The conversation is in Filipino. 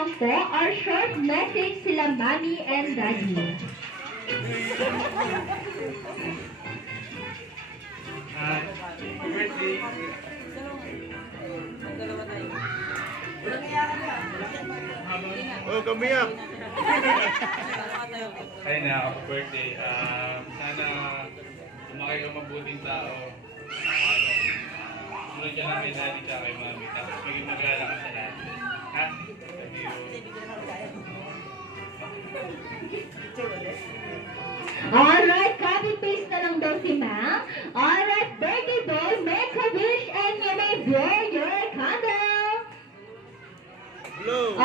lang po our short message sila Mommy and Daddy. Birthday. Oh, kamiyak! Ay na, ako birthday. Sana lumaki kang mabuting tao. Sunod ka lang kay daddy at kay mami. Tapos maging mag-alala ka sa lahat. Ha? Love you. Alright, copy-paste na lang daw si Ma'am. Alright, birthday boy, make a wish and you may blow your candle. Blow!